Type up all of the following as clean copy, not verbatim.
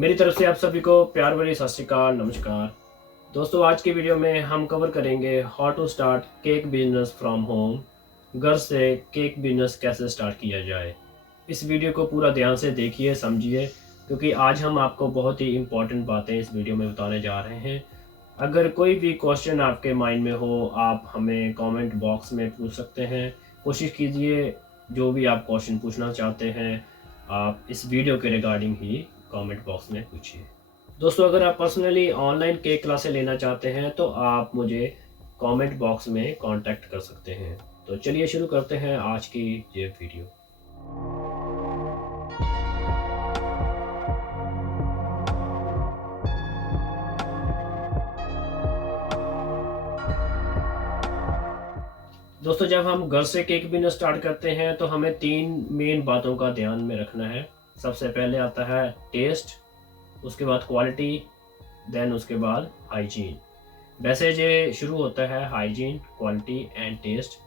मेरी तरफ से आप सभी को प्यार भरी सत श्री अकाल, नमस्कार। दोस्तों, आज की वीडियो में हम कवर करेंगे how to start cake business from home. घर से केक बिजनेस कैसे स्टार्ट किया जाए। इस वीडियो को पूरा ध्यान से देखिए, समझिए, क्योंकि आज हम आपको बहुत ही इम्पोर्टेंट बातें इस वीडियो में बताने जा रहे हैं। अगर कोई भी क्वेश्चन आपके माइंड में हो, आप हमें कमेंट बॉक्स में पूछ सकते हैं। कोशिश कीजिए जो भी आप क्वेश्चन पूछना चाहते हैं, आप इस वीडियो के रिगार्डिंग ही कमेंट बॉक्स में पूछिए। दोस्तों, अगर आप पर्सनली ऑनलाइन केक क्लासेस लेना चाहते हैं तो आप मुझे कमेंट बॉक्स में कांटेक्ट कर सकते हैं। तो चलिए शुरू करते हैं आज की ये वीडियो। दोस्तों, जब हम घर से केक बिजनेस स्टार्ट करते हैं तो हमें तीन मेन बातों का ध्यान में रखना है। सबसे पहले आता है टेस्ट, उसके बाद क्वालिटी, देन उसके बाद हाइजीन। वैसे ये शुरू होता है हाइजीन, क्वालिटी एंड टेस्ट।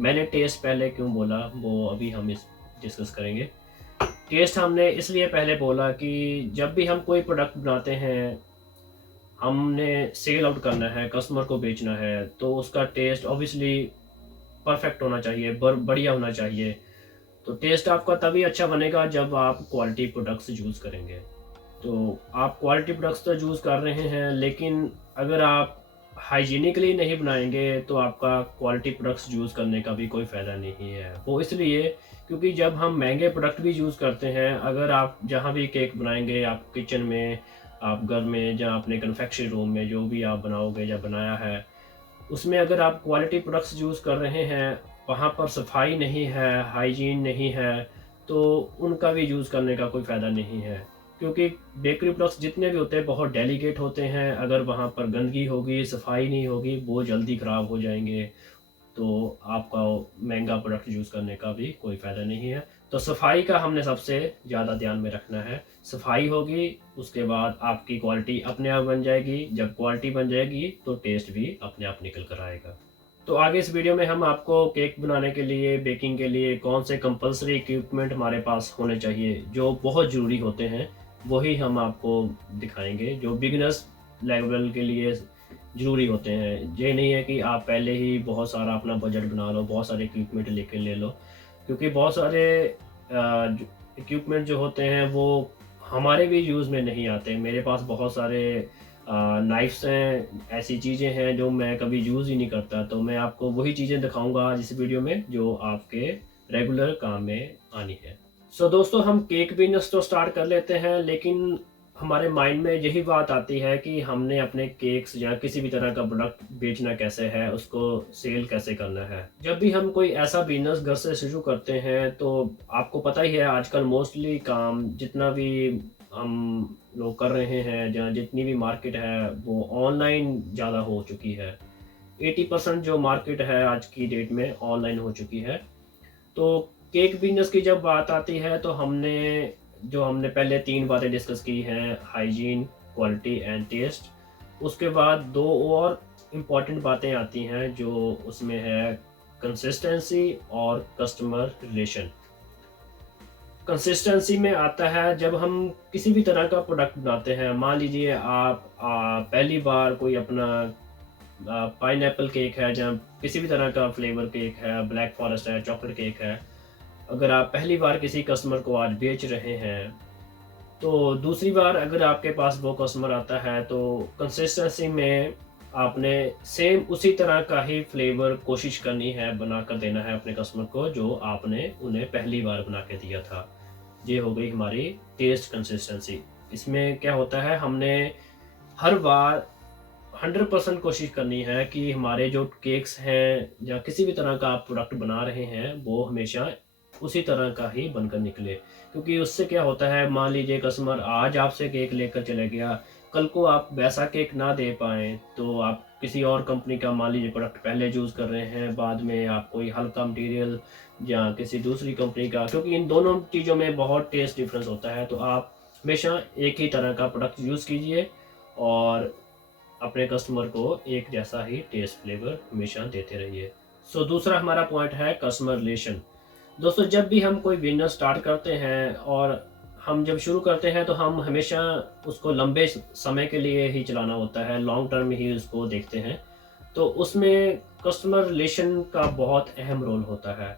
मैंने टेस्ट पहले क्यों बोला वो अभी हम इस डिस्कस करेंगे। टेस्ट हमने इसलिए पहले बोला कि जब भी हम कोई प्रोडक्ट बनाते हैं, हमने सेल आउट करना है, कस्टमर को बेचना है, तो उसका टेस्ट ऑब्वियसली परफेक्ट होना चाहिए, बढ़िया होना चाहिए। तो टेस्ट आपका तभी अच्छा बनेगा जब आप क्वालिटी प्रोडक्ट्स यूज़ करेंगे। तो आप क्वालिटी प्रोडक्ट्स तो यूज़ कर रहे हैं, लेकिन अगर आप हाइजीनिकली नहीं बनाएंगे तो आपका क्वालिटी प्रोडक्ट्स यूज़ करने का भी कोई फ़ायदा नहीं है। वो इसलिए क्योंकि जब हम महंगे प्रोडक्ट भी यूज़ करते हैं, अगर आप जहाँ भी केक बनाएंगे, आप किचन में, आप घर में, या अपने कन्फेक्शनरी रूम में जो भी आप बनाओगे या बनाया है, उसमें अगर आप क्वालिटी प्रोडक्ट्स यूज़ कर रहे हैं, वहाँ पर सफाई नहीं है, हाइजीन नहीं है, तो उनका भी यूज़ करने का कोई फ़ायदा नहीं है। क्योंकि बेकरी प्रोडक्ट्स जितने भी होते हैं बहुत डेलिकेट होते हैं। अगर वहाँ पर गंदगी होगी, सफाई नहीं होगी, वो जल्दी ख़राब हो जाएँगे। तो आपका महंगा प्रोडक्ट यूज़ करने का भी कोई फ़ायदा नहीं है। तो सफाई का हमने सबसे ज़्यादा ध्यान में रखना है। सफाई होगी, उसके बाद आपकी क्वालिटी अपने आप बन जाएगी। जब क्वालिटी बन जाएगी तो टेस्ट भी अपने आप निकल कर आएगा। तो आगे इस वीडियो में हम आपको केक बनाने के लिए, बेकिंग के लिए कौन से कंपल्सरी इक्विपमेंट हमारे पास होने चाहिए, जो बहुत ज़रूरी होते हैं, वही हम आपको दिखाएँगे, जो बिगिनर्स लेवल के लिए ज़रूरी होते हैं। ये नहीं है कि आप पहले ही बहुत सारा अपना बजट बना लो, बहुत सारे इक्विपमेंट लेके ले लो, क्योंकि बहुत सारे इक्विपमेंट जो होते हैं वो हमारे भी यूज़ में नहीं आते। मेरे पास बहुत सारे नाइफ्स हैं, ऐसी चीज़ें हैं जो मैं कभी यूज़ ही नहीं करता। तो मैं आपको वही चीज़ें दिखाऊँगा आज इस वीडियो में जो आपके रेगुलर काम में आनी है। सो दोस्तों, हम केक बिज़नेस तो स्टार्ट कर लेते हैं, लेकिन हमारे माइंड में यही बात आती है कि हमने अपने केक्स या किसी भी तरह का प्रोडक्ट बेचना कैसे है, उसको सेल कैसे करना है। जब भी हम कोई ऐसा बिज़नेस घर से शुरू करते हैं तो आपको पता ही है, आजकल मोस्टली काम जितना भी हम लोग कर रहे हैं, जहाँ जितनी भी मार्केट है वो ऑनलाइन ज़्यादा हो चुकी है। 80% जो मार्केट है आज की डेट में ऑनलाइन हो चुकी है। तो केक बिज़नेस की जब बात आती है तो हमने पहले 3 बातें डिस्कस की हैं, हाइजीन, क्वालिटी एंड टेस्ट। उसके बाद 2 और इम्पोर्टेंट बातें आती हैं जो उसमें है, कंसिस्टेंसी और कस्टमर रिलेशन। कंसिस्टेंसी में आता है जब हम किसी भी तरह का प्रोडक्ट बनाते हैं। मान लीजिए आप पहली बार कोई अपना पाइनएप्पल केक है, जहाँ किसी भी तरह का फ्लेवर केक है, ब्लैक फॉरेस्ट है, चॉकलेट केक है। अगर आप पहली बार किसी कस्टमर को आज बेच रहे हैं, तो दूसरी बार अगर आपके पास वो कस्टमर आता है तो कंसिस्टेंसी में आपने सेम उसी तरह का ही फ्लेवर कोशिश करनी है, बनाकर देना है अपने कस्टमर को, जो आपने उन्हें पहली बार बना के दिया था। ये हो गई हमारी टेस्ट कंसिस्टेंसी। इसमें क्या होता है, हमने हर बार 100% कोशिश करनी है कि हमारे जो केक्स हैं या किसी भी तरह का आप प्रोडक्ट बना रहे हैं, वो हमेशा उसी तरह का ही बनकर निकले। क्योंकि उससे क्या होता है, मान लीजिए कस्टमर आज आपसे केक लेकर चले गया, कल को आप वैसा केक ना दे पाएँ, तो आप किसी और कंपनी का मान लीजिए प्रोडक्ट पहले यूज़ कर रहे हैं, बाद में आप कोई हल्का मटीरियल या किसी दूसरी कंपनी का, क्योंकि इन दोनों चीज़ों में बहुत टेस्ट डिफरेंस होता है। तो आप हमेशा एक ही तरह का प्रोडक्ट यूज़ कीजिए और अपने कस्टमर को एक जैसा ही टेस्ट फ्लेवर हमेशा देते रहिए। सो दूसरा हमारा पॉइंट है कस्टमर रिलेशन। दोस्तों, जब भी हम कोई बिजनेस स्टार्ट करते हैं और हम जब शुरू करते हैं तो हम हमेशा उसको लंबे समय के लिए ही चलाना होता है, लॉन्ग टर्म ही उसको देखते हैं। तो उसमें कस्टमर रिलेशन का बहुत अहम रोल होता है।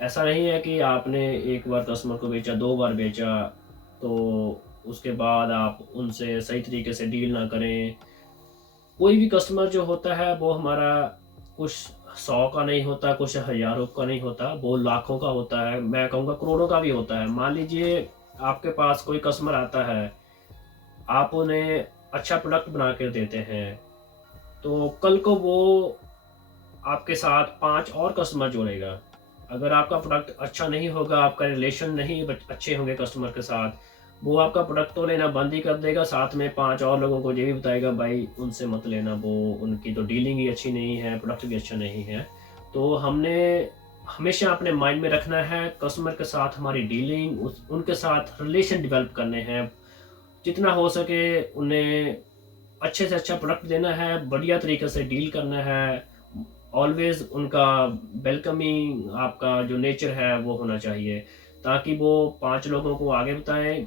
ऐसा नहीं है कि आपने एक बार कस्टमर को बेचा, 2 बार बेचा, तो उसके बाद आप उनसे सही तरीके से डील ना करें। कोई भी कस्टमर जो होता है वो हमारा कुछ 100 का नहीं होता, कुछ हज़ारों का नहीं होता, वो लाखों का होता है, मैं कहूँगा करोड़ों का भी होता है। मान लीजिए आपके पास कोई कस्टमर आता है, आप उन्हें अच्छा प्रोडक्ट बना के देते हैं, तो कल को वो आपके साथ 5 और कस्टमर जोड़ेगा। अगर आपका प्रोडक्ट अच्छा नहीं होगा, आपका रिलेशन नहीं अच्छे होंगे कस्टमर के साथ, वो आपका प्रोडक्ट तो लेना बंद ही कर देगा, साथ में 5 और लोगों को ये भी बताएगा भाई उनसे मत लेना, वो उनकी तो डीलिंग ही अच्छी नहीं है, प्रोडक्ट भी अच्छा नहीं है। तो हमने हमेशा अपने माइंड में रखना है कस्टमर के साथ हमारी डीलिंग, उनके साथ रिलेशन डेवलप करने हैं। जितना हो सके उन्हें अच्छे से अच्छा प्रोडक्ट देना है, बढ़िया तरीके से डील करना है। ऑलवेज़ उनका वेलकमिंग आपका जो नेचर है वो होना चाहिए, ताकि वो 5 लोगों को आगे बताएँ,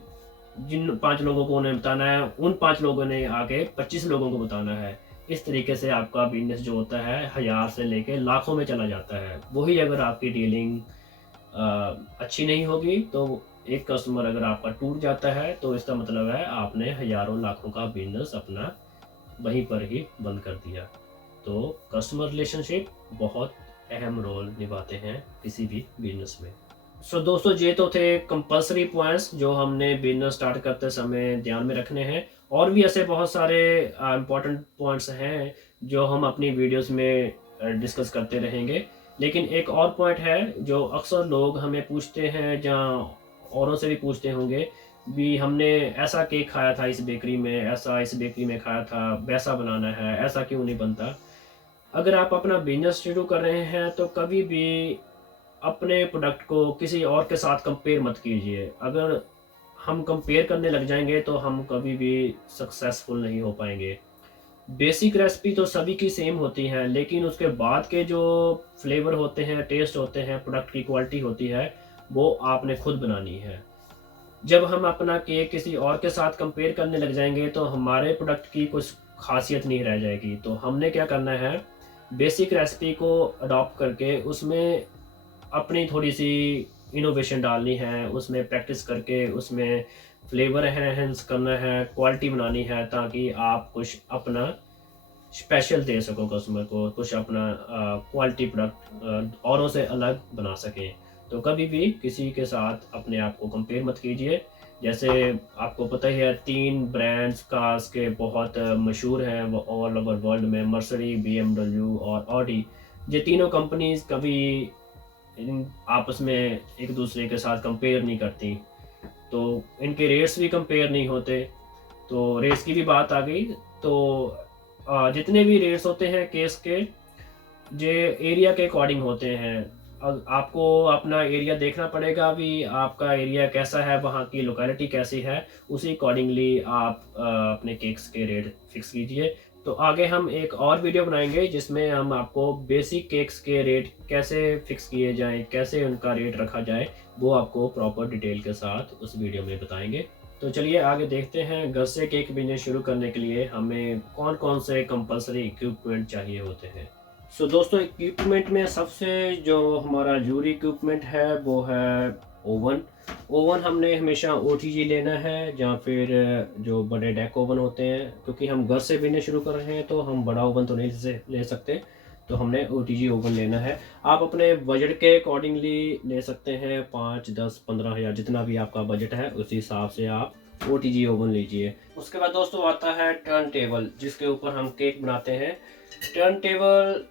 जिन 5 लोगों को उन्हें बताना है, उन 5 लोगों ने आगे 25 लोगों को बताना है। इस तरीके से आपका बिज़नेस जो होता है 1000 से लेके लाखों में चला जाता है। वही अगर आपकी डीलिंग अच्छी नहीं होगी तो एक कस्टमर अगर आपका टूट जाता है तो इसका मतलब है आपने हज़ारों लाखों का बिज़नेस अपना वहीं पर ही बंद कर दिया। तो कस्टमर रिलेशनशिप बहुत अहम रोल निभाते हैं किसी भी बिज़नेस में। सो दोस्तों ये तो थे कंपल्सरी पॉइंट्स जो हमने बिज़नेस स्टार्ट करते समय ध्यान में रखने हैं। और भी ऐसे बहुत सारे इम्पोर्टेंट पॉइंट्स हैं जो हम अपनी वीडियोस में डिस्कस करते रहेंगे। लेकिन एक और पॉइंट है जो अक्सर लोग हमें पूछते हैं, जहाँ औरों से भी पूछते होंगे भी, हमने ऐसा केक खाया था इस बेकरी में, ऐसा इस बेकरी में खाया था, वैसा बनाना है, ऐसा क्यों नहीं बनता? अगर आप अपना बिज़नेस शुरू कर रहे हैं तो कभी भी अपने प्रोडक्ट को किसी और के साथ कंपेयर मत कीजिए। अगर हम कंपेयर करने लग जाएँगे तो हम कभी भी सक्सेसफुल नहीं हो पाएँगे। बेसिक रेसिपी तो सभी की सेम होती है, लेकिन उसके बाद के जो फ्लेवर होते हैं, टेस्ट होते हैं, प्रोडक्ट की क्वालिटी होती है, वो आपने खुद बनानी है। जब हम अपना केक किसी और के साथ कंपेयर करने लग जाएँगे तो हमारे प्रोडक्ट की कुछ ख़ासियत नहीं रह जाएगी। तो हमने क्या करना है, बेसिक रेसिपी को अडॉप्ट करके उसमें अपनी थोड़ी-सी इनोवेशन डालनी है, उसमें प्रैक्टिस करके उसमें फ्लेवर एनहांस करना है, क्वालिटी बनानी है, ताकि आप कुछ अपना स्पेशल दे सको कस्टमर को, कुछ अपना क्वालिटी प्रोडक्ट औरों से अलग बना सकें। तो कभी भी किसी के साथ अपने आप को कंपेयर मत कीजिए। जैसे आपको पता ही है 3 ब्रांड्स कार्स के बहुत मशहूर हैं वो ऑल ओवर वर्ल्ड में, मर्सिडीज़, बीएमडब्ल्यू और ऑडी। ये तीनों कंपनीज़ कभी इन आपस में एक दूसरे के साथ कंपेयर नहीं करती, तो इनके रेट्स भी कंपेयर नहीं होते। तो रेट्स की भी बात आ गई, तो जितने भी रेट्स होते हैं केस के, जे एरिया के अकॉर्डिंग होते हैं। आपको अपना एरिया देखना पड़ेगा भी, आपका एरिया कैसा है, वहाँ की लोकेलिटी कैसी है, उसी अकॉर्डिंगली आप अपने केक्स के रेट फिक्स कीजिए। तो आगे हम एक और वीडियो बनाएंगे जिसमें हम आपको बेसिक केक्स के रेट कैसे फिक्स किए जाएँ, कैसे उनका रेट रखा जाए, वो आपको प्रॉपर डिटेल के साथ उस वीडियो में बताएँगे। तो चलिए आगे देखते हैं, घर से केक बिज़नेस शुरू करने के लिए हमें कौन-कौन से कंपल्सरी इक्विपमेंट चाहिए होते हैं। सो दोस्तों, इक्विपमेंट में सबसे जो हमारा ज़रूरी इक्विपमेंट है वो है ओवन। ओवन हमने हमेशा ओटीजी लेना है, या फिर जो बड़े डेक ओवन होते हैं, क्योंकि हम घर से बिज़नेस शुरू कर रहे हैं तो हम बड़ा ओवन तो नहीं ले सकते, तो हमने ओटीजी ओवन लेना है। आप अपने बजट के अकॉर्डिंगली ले सकते हैं, 5, 10, 15 हज़ार जितना भी आपका बजट है उसी हिसाब से आप ओटीजी ओवन लीजिए। उसके बाद दोस्तों आता है टर्न टेबल, जिसके ऊपर हम केक बनाते हैं। टर्न टेबल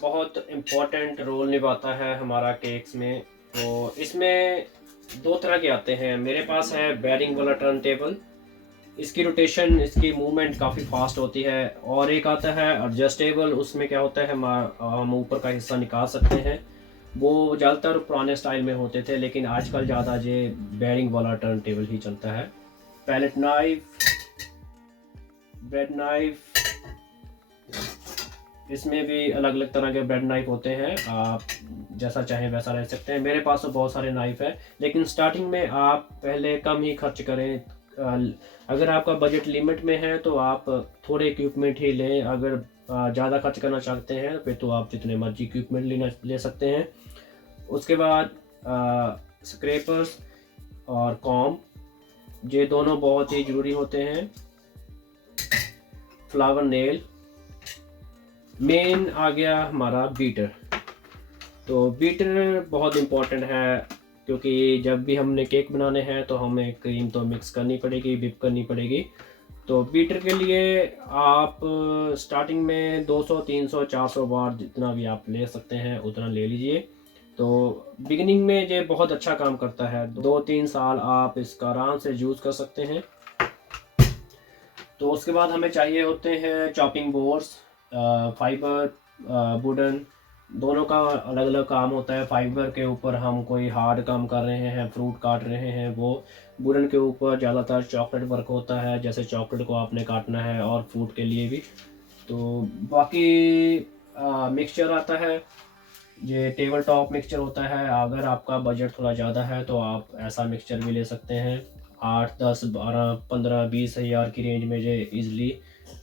बहुत इम्पोर्टेंट रोल निभाता है हमारा केक्स में। तो इसमें 2 तरह के आते हैं। मेरे पास है बेयरिंग वाला टर्न टेबल, इसकी रोटेशन, इसकी मूवमेंट काफ़ी फास्ट होती है। और एक आता है एडजस्टेबल, उसमें क्या होता है हम ऊपर का हिस्सा निकाल सकते हैं। वो ज़्यादातर पुराने स्टाइल में होते थे, लेकिन आजकल ज़्यादा ये बेयरिंग वाला टर्न टेबल ही चलता है। पैलेट नाइफ, ब्रेड नाइफ, इसमें भी अलग अलग तरह के ब्रेड नाइफ होते हैं, आप जैसा चाहें वैसा रह सकते हैं। मेरे पास तो बहुत सारे नाइफ है, लेकिन स्टार्टिंग में आप पहले कम ही खर्च करें। अगर आपका बजट लिमिट में है तो आप थोड़े इक्विपमेंट ही लें। अगर ज़्यादा खर्च करना चाहते हैं फिर तो आप जितने मर्जी इक्विपमेंट ले सकते हैं। उसके बाद स्क्रैपर्स और कॉम्ब, ये दोनों बहुत ही ज़रूरी होते हैं। फ्लावर नेल, मेन आ गया हमारा बीटर। तो बीटर बहुत इम्पोर्टेंट है, क्योंकि जब भी हमने केक बनाने हैं तो हमें क्रीम तो मिक्स करनी पड़ेगी, whip करनी पड़ेगी। तो बीटर के लिए आप स्टार्टिंग में 200, 300, 400 बार जितना भी आप ले सकते हैं उतना ले लीजिए। तो बिगिनिंग में ये बहुत अच्छा काम करता है, 2-3 साल आप इसका आराम से यूज़ कर सकते हैं। तो उसके बाद हमें चाहिए होते हैं चॉपिंग बोर्ड्स, फाइबर, वुडन, दोनों का अलग अलग काम होता है। फाइबर के ऊपर हम कोई हार्ड काम कर रहे हैं, फ्रूट काट रहे हैं, वो वुडन के ऊपर ज़्यादातर चॉकलेट वर्क होता है, जैसे चॉकलेट को आपने काटना है, और फ्रूट के लिए भी। तो बाकी मिक्सचर आता है, ये टेबल टॉप मिक्सचर होता है। अगर आपका बजट थोड़ा ज़्यादा है तो आप ऐसा मिक्सचर भी ले सकते हैं। 8, 10, 12, 15, 20 हज़ार की रेंज में ये इजीली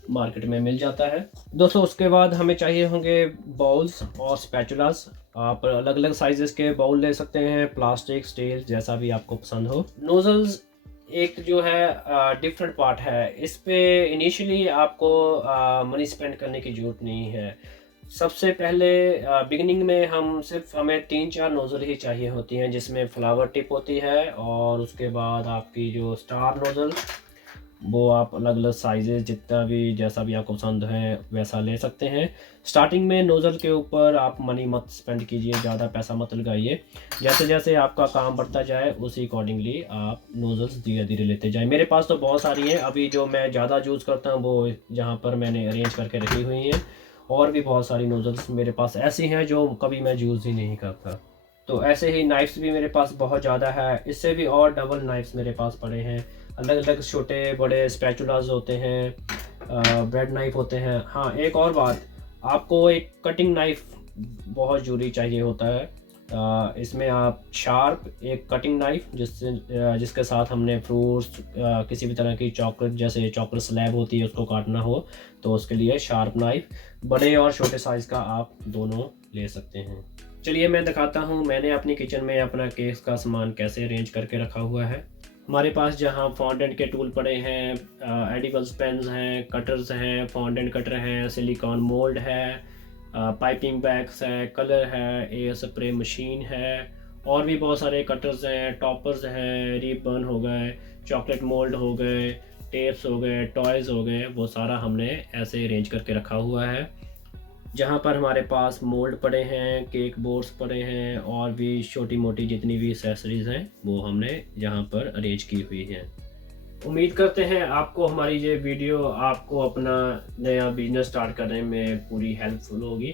मार्केट में मिल जाता है। दोस्तों उसके बाद हमें चाहिए होंगे बाउल्स और स्पैचुलास। आप अलग अलग साइजेस के बाउल ले सकते हैं, प्लास्टिक, स्टील, जैसा भी आपको पसंद हो। नोजल्स एक जो है डिफरेंट पार्ट है, इस पे इनिशियली आपको मनी स्पेंड करने की ज़रूरत नहीं है। सबसे पहले बिगिनिंग में हमें 3-4 नोज़ल ही चाहिए होती हैं, जिसमें फ्लावर टिप होती है, और उसके बाद आपकी जो स्टार नोज़ल, वो आप अलग अलग साइजेस जितना भी जैसा भी आपको पसंद है वैसा ले सकते हैं। स्टार्टिंग में नोज़ल के ऊपर आप मनी मत स्पेंड कीजिए, ज़्यादा पैसा मत लगाइए। जैसे जैसे आपका काम बढ़ता जाए उसी अकॉर्डिंगली आप नोज़ल्स धीरे धीरे लेते जाएं। मेरे पास तो बहुत सारी हैं, अभी जो मैं ज़्यादा यूज़ करता हूँ वो जहाँ पर मैंने अरेंज करके रखी हुई हैं। और भी बहुत सारी नोज़ल्स मेरे पास ऐसी हैं जो कभी मैं यूज़ ही नहीं करता। तो ऐसे ही नाइफ्स भी मेरे पास बहुत ज़्यादा है, इससे भी और डबल नाइफ्स मेरे पास पड़े हैं। अलग अलग छोटे बड़े स्पैचुलास होते हैं, ब्रेड नाइफ होते हैं। हाँ, एक और बात, आपको एक कटिंग नाइफ बहुत ज़रूरी चाहिए होता है। इसमें आप शार्प एक कटिंग नाइफ जिसके साथ हमने फ्रूट्स, किसी भी तरह की चॉकलेट, जैसे चॉकलेट स्लैब होती है, उसको काटना हो तो उसके लिए शार्प नाइफ। बड़े और छोटे साइज़ का आप दोनों ले सकते हैं। चलिए मैं दिखाता हूँ मैंने अपनी किचन में अपना केक का सामान कैसे अरेंज करके रखा हुआ है। हमारे पास जहाँ फॉन्डेंट के टूल पड़े हैं, एडिबल्स पेन्स हैं, कटर्स हैं, फॉन्डेंट कटर हैं, सिलिकॉन मोल्ड है, पाइपिंग बैग्स है, कलर है, एयर स्प्रे मशीन है, और भी बहुत सारे कटर्स हैं, टॉपर्स हैं, रिबन हो गए, चॉकलेट मोल्ड हो गए, टेप्स हो गए, टॉयज़ हो गए, वो सारा हमने ऐसे अरेंज करके रखा हुआ है। जहाँ पर हमारे पास मोल्ड पड़े हैं, केक बोर्ड्स पड़े हैं, और भी छोटी मोटी जितनी भी एक्सेसरीज़ हैं वो हमने यहाँ पर अरेंज की हुई हैं। उम्मीद करते हैं आपको हमारी ये वीडियो आपको अपना नया बिजनेस स्टार्ट करने में पूरी हेल्पफुल होगी।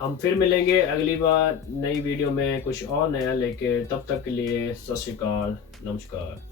हम फिर मिलेंगे अगली बार नई वीडियो में कुछ और नया लेके। तब तक के लिए सत श्री अकाल, नमस्कार।